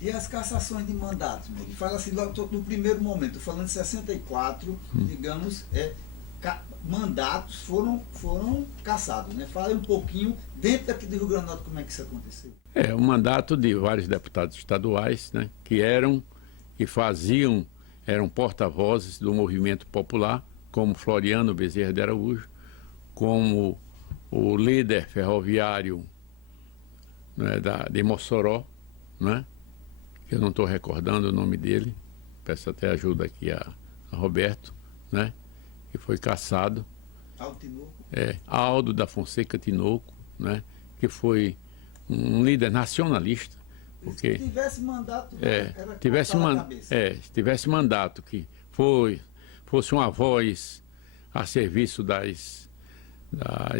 E as cassações de mandatos, ele fala assim, logo no primeiro momento, falando de 64, digamos, mandatos foram cassados, né? Fala um pouquinho, dentro daqui do Rio Grande do Norte, como é que isso aconteceu. O mandato de vários deputados estaduais, né, que eram porta-vozes do movimento popular, como Floriano Bezerra de Araújo, como o líder ferroviário, né, de Mossoró, né, que eu não estou recordando o nome dele, peço até ajuda aqui a Roberto, né, que foi cassado. Aldo Tinoco. Aldo da Fonseca Tinoco, né, que foi um líder nacionalista. Porque, se tivesse mandato, se tivesse mandato que fosse uma voz a serviço das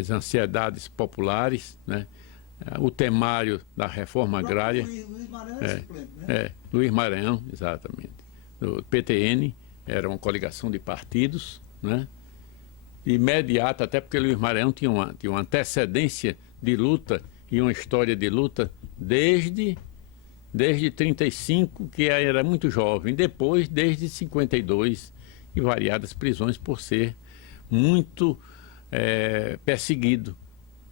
ansiedades populares, né? O temário da reforma agrária. Luiz Maranhão é suplente, né? Luiz Maranhão, exatamente. O PTN era uma coligação de partidos, né? Imediata, até porque Luiz Maranhão tinha uma antecedência de luta e uma história de luta desde 35, que era muito jovem, depois desde 52, e variadas prisões por ser muito perseguido,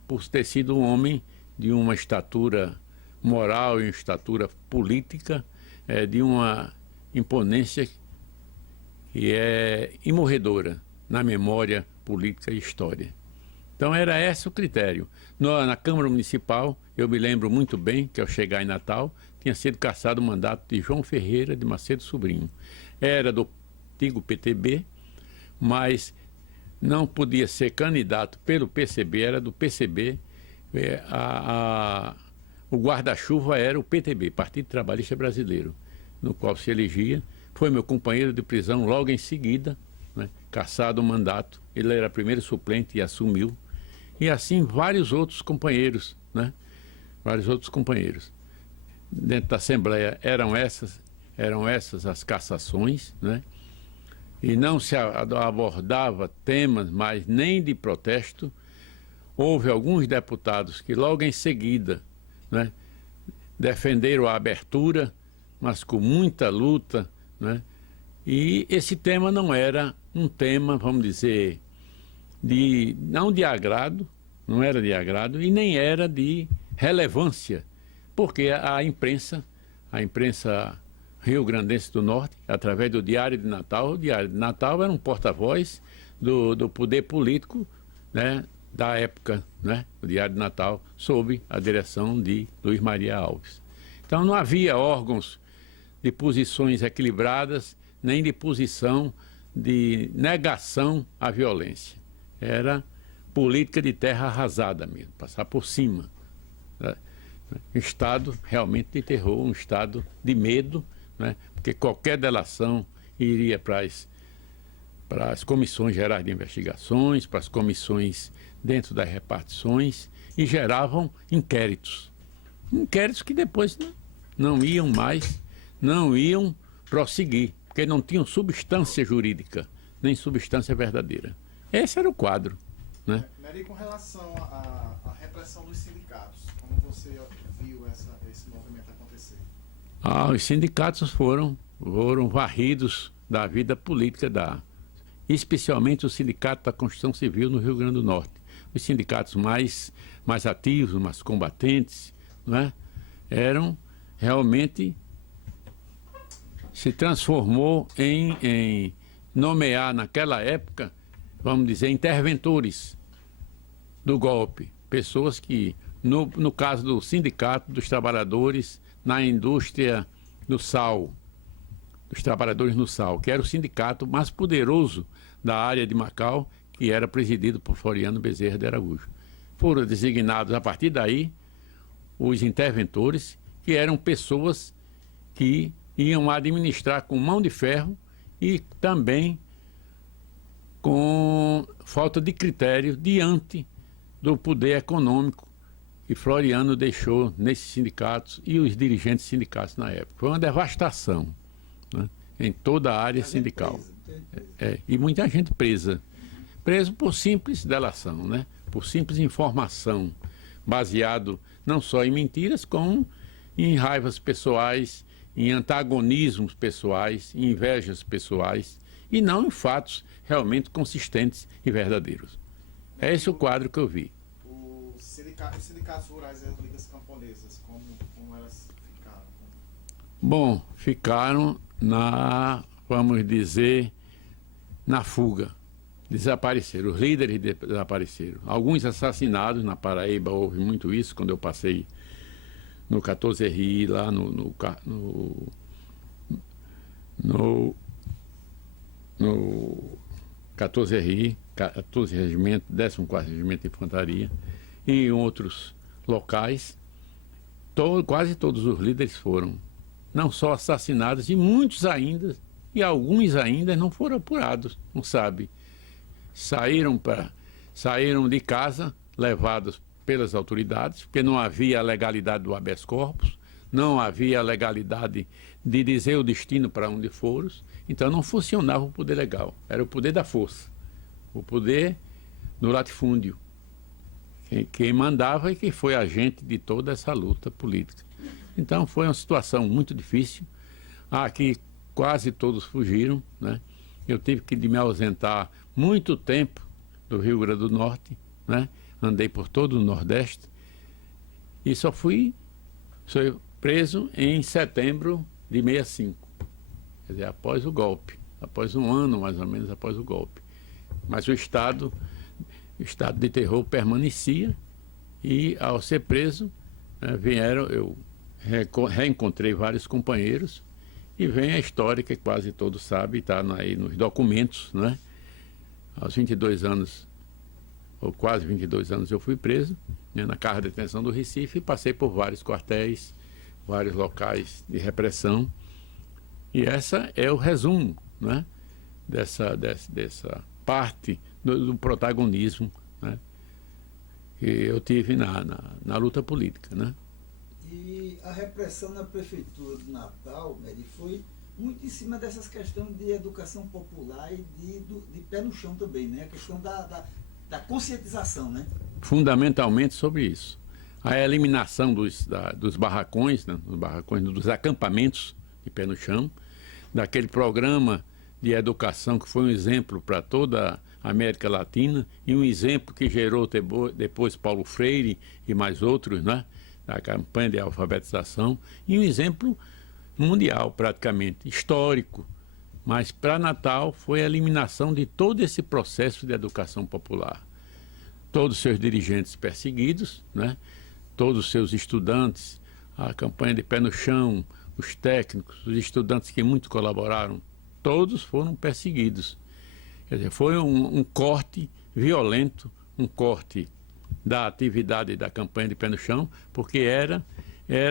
por ter sido um homem de uma estatura moral e uma estatura política, de uma imponência que é imorredora na memória política e história. Então era esse o critério. Na Câmara Municipal, eu me lembro muito bem que ao chegar em Natal, tinha sido cassado o mandato de João Ferreira de Macedo Sobrinho. Era do antigo PTB, mas não podia ser candidato pelo PCB, era do PCB. O guarda-chuva era o PTB, Partido Trabalhista Brasileiro, no qual se elegia. Foi meu companheiro de prisão logo em seguida, né, cassado o mandato. Ele era primeiro suplente e assumiu. E assim vários outros companheiros, né? Vários outros companheiros. Dentro da Assembleia eram essas as cassações, né? E não se abordava temas mais nem de protesto. Houve alguns deputados que logo em seguida, né, defenderam a abertura, mas com muita luta, né? E esse tema não era um tema, vamos dizer, não de agrado, não era de agrado e nem era de relevância, porque a imprensa rio-grandense do Norte, através do Diário de Natal, o Diário de Natal era um porta-voz do poder político, né, da época, né, o Diário de Natal, sob a direção de Luiz Maria Alves. Então não havia órgãos de posições equilibradas, nem de posição de negação à violência. Era política de terra arrasada mesmo, passar por cima. Né? Um estado realmente de terror, um estado de medo, né? Porque qualquer delação iria para as comissões gerais de investigações, para as comissões dentro das repartições, e geravam inquéritos. Inquéritos que depois não iam prosseguir, porque não tinham substância jurídica, nem substância verdadeira. Esse era o quadro, né? Nery, com relação à repressão dos sindicatos, como você viu esse movimento acontecer? Os sindicatos foram varridos da vida política, especialmente o Sindicato da Construção Civil no Rio Grande do Norte. Os sindicatos mais ativos, mais combatentes, né, eram realmente... se transformou em nomear naquela época, vamos dizer, interventores do golpe. Pessoas que, no caso do Sindicato dos Trabalhadores na indústria do sal, dos trabalhadores no sal, que era o sindicato mais poderoso da área de Macau, que era presidido por Floriano Bezerra de Araújo. Foram designados, a partir daí, os interventores, que eram pessoas que iam administrar com mão de ferro e também com falta de critério diante do poder econômico que Floriano deixou nesses sindicatos e os dirigentes sindicais na época. Foi uma devastação, né, em toda a área sindical. E muita gente presa. Preso por simples delação, né, por simples informação, baseado não só em mentiras, como em raivas pessoais em antagonismos pessoais, em invejas pessoais, e não em fatos realmente consistentes e verdadeiros. É esse o quadro que eu vi. Os sindicatos rurais e as ligas camponesas, como elas ficaram? Bom, ficaram vamos dizer, na fuga. Desapareceram, os líderes desapareceram. Alguns assassinados, na Paraíba houve muito isso, quando eu passei no 14RI, lá no 14RI, 14 Regimento, 14º Regimento de Infantaria, e em outros locais, quase todos os líderes foram, não só assassinados, e muitos ainda, e alguns ainda não foram apurados, não sabe. Saíram de casa, levados pelas autoridades, porque não havia a legalidade do habeas corpus, não havia a legalidade de dizer o destino para onde foram, então não funcionava o poder legal, era o poder da força, o poder do latifúndio, quem mandava e quem foi agente de toda essa luta política. Então foi uma situação muito difícil, aqui quase todos fugiram, né? Eu tive que me ausentar muito tempo do Rio Grande do Norte, né? Andei por todo o Nordeste e só fui preso em setembro de 65, quer dizer, após o golpe, após um ano mais ou menos após o golpe. Mas o estado de terror permanecia e ao ser preso, né, eu reencontrei vários companheiros e vem a história que quase todos sabem, está aí nos documentos, né? Aos 22 anos, ou quase 22 anos, eu fui preso, né, na casa de detenção do Recife, e passei por vários quartéis, vários locais de repressão. E essa é o resumo, né, dessa parte do protagonismo, né, que eu tive na luta política, né? E a repressão na prefeitura de Natal, ele foi muito em cima dessas questões de educação popular e de pé no chão também, né? A questão da conscientização, né? Fundamentalmente sobre isso. A eliminação dos barracões, né? Dos acampamentos de pé no chão, daquele programa de educação que foi um exemplo para toda a América Latina e um exemplo que gerou depois Paulo Freire e mais outros, né? A campanha de alfabetização, e um exemplo mundial praticamente, histórico, mas para Natal foi a eliminação de todo esse processo de educação popular. Todos os seus dirigentes perseguidos, né? Todos os seus estudantes, a campanha de pé no chão, os técnicos, os estudantes que muito colaboraram, todos foram perseguidos. Quer dizer, foi um corte violento, um corte da atividade da campanha de pé no chão, porque era,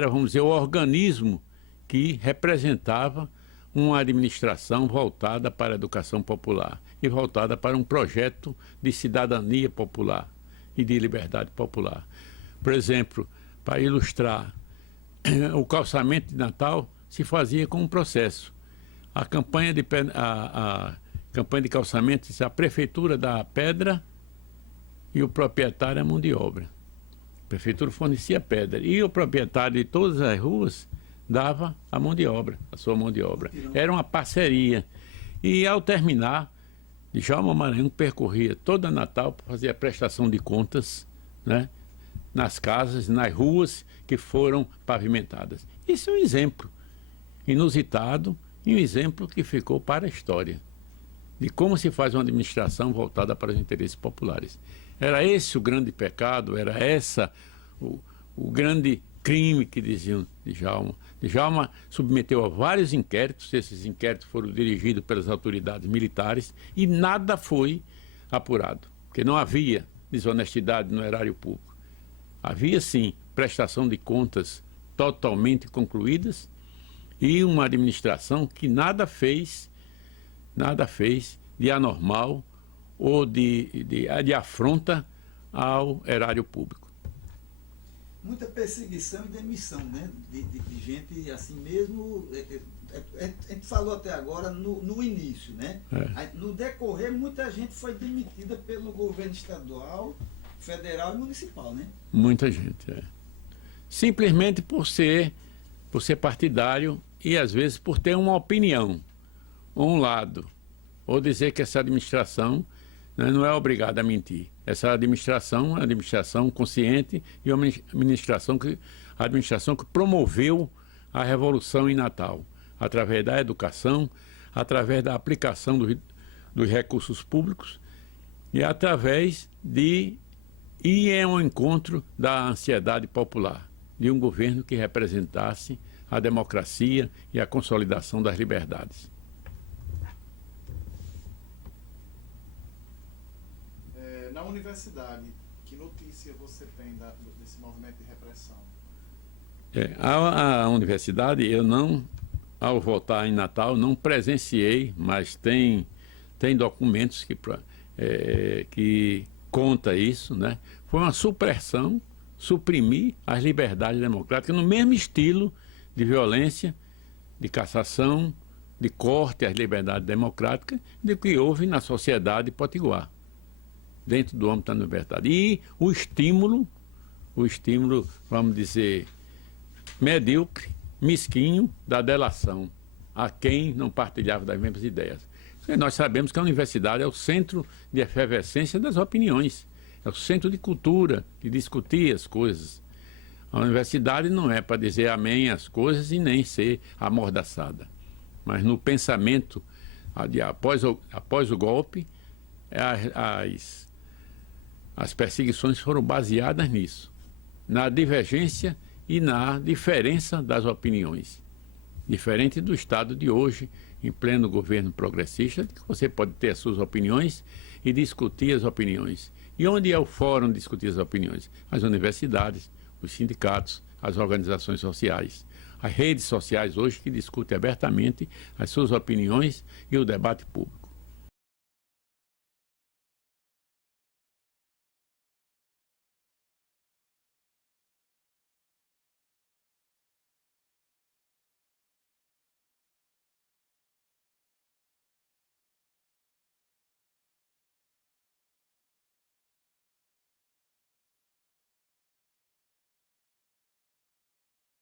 vamos dizer, o organismo que representava uma administração voltada para a educação popular e voltada para um projeto de cidadania popular e de liberdade popular. Por exemplo, para ilustrar, o calçamento de Natal se fazia com um processo. A campanha de calçamento, a prefeitura dá a pedra e o proprietário a mão de obra. A prefeitura fornecia pedra e o proprietário de todas as ruas dava a mão de obra, a sua mão de obra. Era uma parceria. E ao terminar, Djalma Maranhão percorria toda Natal para fazer a prestação de contas, né, nas casas, nas ruas que foram pavimentadas. Isso é um exemplo inusitado e um exemplo que ficou para a história de como se faz uma administração voltada para os interesses populares. Era esse o grande pecado, era essa o grande crime que diziam Djalma. Djalma submeteu a vários inquéritos, esses inquéritos foram dirigidos pelas autoridades militares e nada foi apurado, porque não havia desonestidade no erário público. Havia sim prestação de contas totalmente concluídas e uma administração que nada fez de anormal ou de afronta ao erário público. Muita perseguição e demissão, né? De gente assim mesmo. A gente falou até agora no início, né? No decorrer, muita gente foi demitida pelo governo estadual, federal e municipal, né? Muita gente, Simplesmente por ser partidário e às vezes por ter uma opinião, um lado, ou dizer que essa administração, né, não é obrigada a mentir. Essa administração é uma administração consciente e uma administração que promoveu a revolução em Natal, através da educação, através da aplicação dos recursos públicos e através de ir ao encontro da ansiedade popular, de um governo que representasse a democracia e a consolidação das liberdades. Na universidade, que notícia você tem desse movimento de repressão? A universidade, eu não, ao votar em Natal, não presenciei, mas tem documentos que conta isso, né? Foi uma supressão, suprimir as liberdades democráticas no mesmo estilo de violência, de cassação, de corte às liberdades democráticas do que houve na sociedade potiguar, dentro do âmbito da universidade. E o estímulo, vamos dizer, medíocre, mesquinho da delação a quem não partilhava das mesmas ideias. Porque nós sabemos que a universidade é o centro de efervescência das opiniões, é o centro de cultura, de discutir as coisas. A universidade não é para dizer amém às coisas e nem ser amordaçada. Mas no pensamento, após o golpe, as perseguições foram baseadas nisso, na divergência e na diferença das opiniões. Diferente do Estado de hoje, em pleno governo progressista, que você pode ter as suas opiniões e discutir as opiniões. E onde é o fórum de discutir as opiniões? As universidades, os sindicatos, as organizações sociais. As redes sociais hoje que discutem abertamente as suas opiniões e o debate público.